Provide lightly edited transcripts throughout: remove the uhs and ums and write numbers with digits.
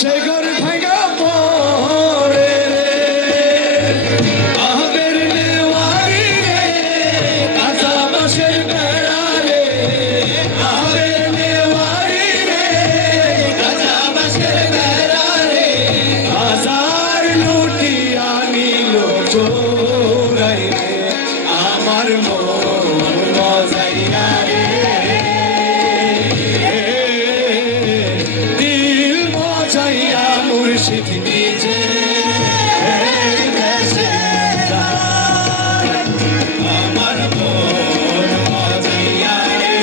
সে ঘর ভাঙা পড়ে রে আহবের নেওয়ারি রে কাঁচা বাঁশের বেড়া রে আহবের নেওয়ারি রে কাঁচা বাঁশের বেড়া রে হাজার লুটিয়া নিল চোরাই রে আমার মন মজাইয়া রে দিল মজাইয়া মুর্শিদ নিজে দেশে যায় আমার মন মজাইয়া রে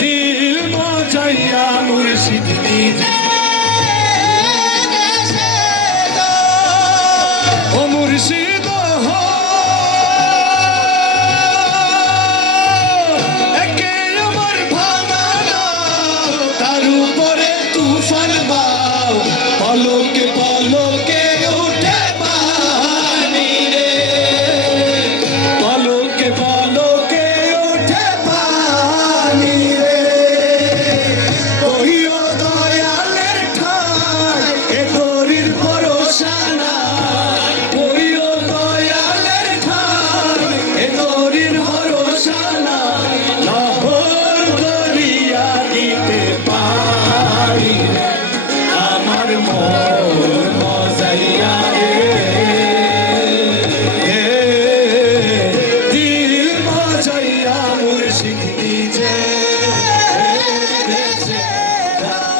দিল মজাইয়া মুর্শিদ নিজে ও মুর্শিদ হো একে আমার ভাঙা নাও তার উপরে তুফান বাও পলকে পলকে উঠে পানি রে পলকে পলকে উঠে পানি রে কহিও দয়ালের ঠাই এ গরির ভরসা নাই কহিও দয়ালের ঠাই এ গরির ভরসা নাই লাহোর করিয়া দিতে পারি রে আমার মন মজাইয়া রে দিল মজাইয়া মুর্শিদ নিজে দেশে যায়